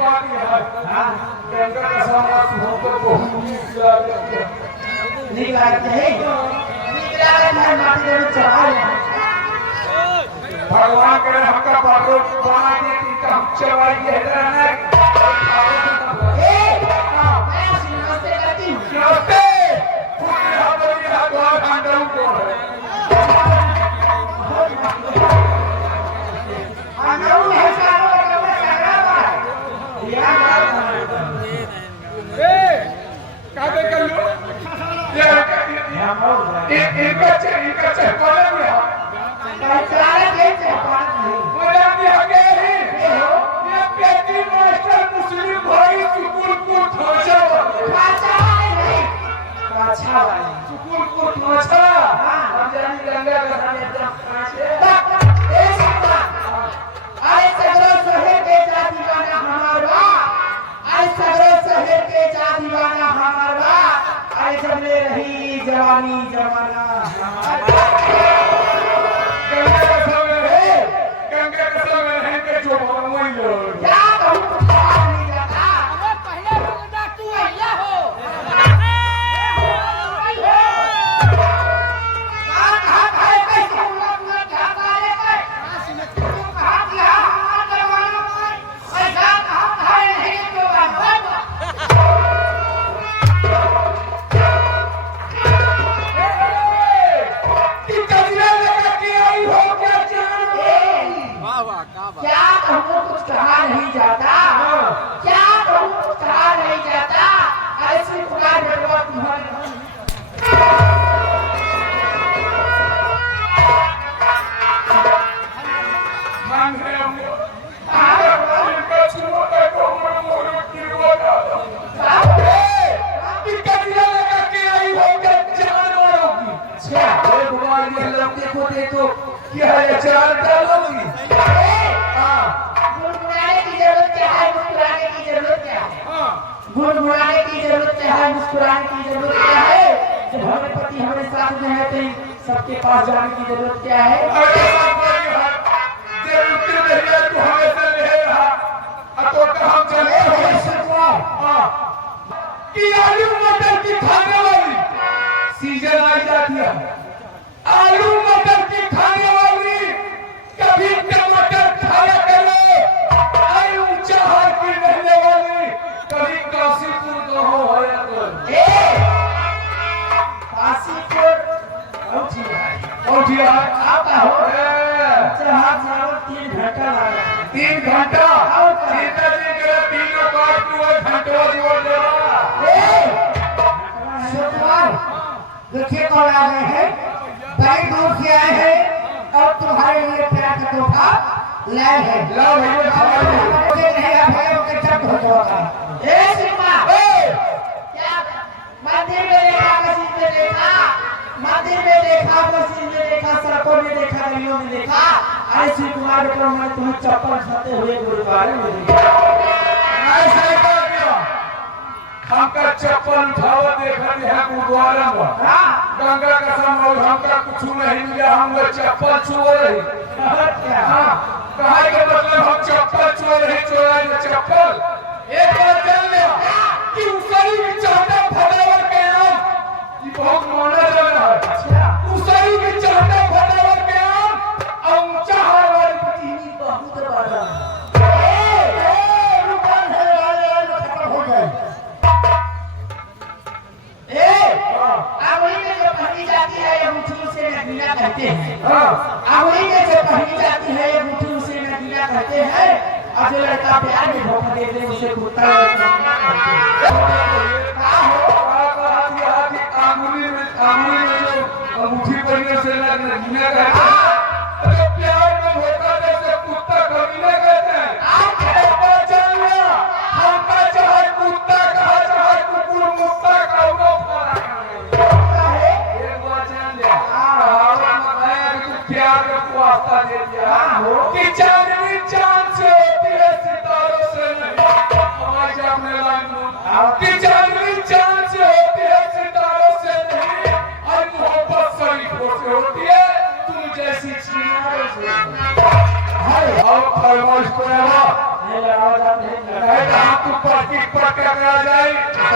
party है हां गंगा का सामान हमको बहुत नीक लागत है माटी में चढ़ाए भगवान करे हमका बाटो बना के कि हम चवाइए रहने ए मैं नमस्ते करती हूं नमस्ते पूरे हमारी हवा भांडव को आनंद है सारो काबे कर लो ये एक कॉलेज में चारे के पास नहीं बोला भी आगे ही ये बेटी मास्टर मुस्लिम भाई स्कूल को ढोचा अच्छा नहीं अच्छा वाली स्कूल को ढोचा हम जानी गंगा का सामने एकदम ए सकता आए सगरो शहर के जाति वाला हमारा आए सगरो शहर के जाति वाला हमारा आए जब ले रही जवानी जमाना गंगा का समय है के जो वही लोग क्या कहूं नहीं जाता अबे पहले रुक जा तू अइया हो कहां है कैसे पूरा जाता है तू कहां गया हमारा जवाना में ऐसा कहां है नहीं तो क्या कहूँ कुछ कहा नहीं जाता क्या कहूँ कुछ कहा नहीं जाता ऐसी पुकार भगवा तुम्हारे मन है हमको इनका छुआ है तो मन मोर गिरवा डालो कि कदिया लगा के आई हो के जान वालोगी छे भगवान ये लौके को दे तो क्या है चार डालोगी हां गुनगुनाने की जरूरत क्या है मुस्कुराने की जरूरत क्या है हां गुनगुनाने की जरूरत क्या है मुस्कुराने की जरूरत क्या है जब हमारे पति हमारे साथ में है तो सबके पास जाने की जरूरत क्या है अरे साहब ये जब उत्तर नहीं है तो हमेशा नहीं रहा तो हम चले हां कि आलू मटर की खाने वाली सीजन आई जाती है आलू मटर की खाने वाली कभी टमाटर खाया करो आई ऊंचा हार की रहने वाली कभी काशीपुर कहो होया करो काशीपुर उठिया आता हो जहाँ जाओ 3 घंटा लगा 3 घंटा सीता जी के 3 बार 2 घंटा जीवन देवा देखिए कौन आ गए हैं बड़ी दूर से आए हैं और तुम्हारे लिए प्यार का तोहफा लाए हैं ला भैया मुझे नहीं आ भाई के चप हो जाएगा ए सिमा क्या मंदिर में देखा मस्जिद में देखा मंदिर में देखा मस्जिद में देखा सड़कों में देखा गलियों में देखा अरे श्री कुमार को मैं तुम्हें चप्पल खाते हुए गुरुद्वारे में देखा ऐसा कर दिया हमका चप्पल उठावा देखा है गुरुद्वारा में गंगा का समय हमका कुछ नहीं मिला हम लोग चप्पल छुए रही हाँ कहा के मतलब हम चप्पल छुए रही चोराई चप्पल एक बार जान लिया कि उसरी भी चाहता फटावर के नाम ये बहुत माना जा रहा है उसरी भी चाहता फटावर के नाम ऊंचा हार वाली पतीनी बहुत बड़ा रुपन है वाले खत्म हो गए आवली में जो पहनी जाती है ये मुट्ठी से नगीना कहते हैं आवली में जो पहनी जाती है ये मुट्ठी से नगीना कहते हैं और जो लड़का प्यार में धोखा दे दे उसे कुत्ता कहते हैं अंगूठी पहनने से नगीना कहते हैं अरे प्यार में धोखा दे से कुत्ता कमीना कहते हैं जान लिया हमका चाहे कुत्ता कहा चाहे कुकुर मुक्ता का प्यार का वास्ता दे दिया कि चांदनी चांद से होती है सितारों से नहीं हमारे जाने कि चांदनी चांद से होती है सितारों से नहीं और मोहब्बत शरीफों से होती है तुम जैसी चिड़ियों से फरमाइश करेगा नहीं लगाओ जाते नहीं तो तू पर्ची पर क्या करा जाए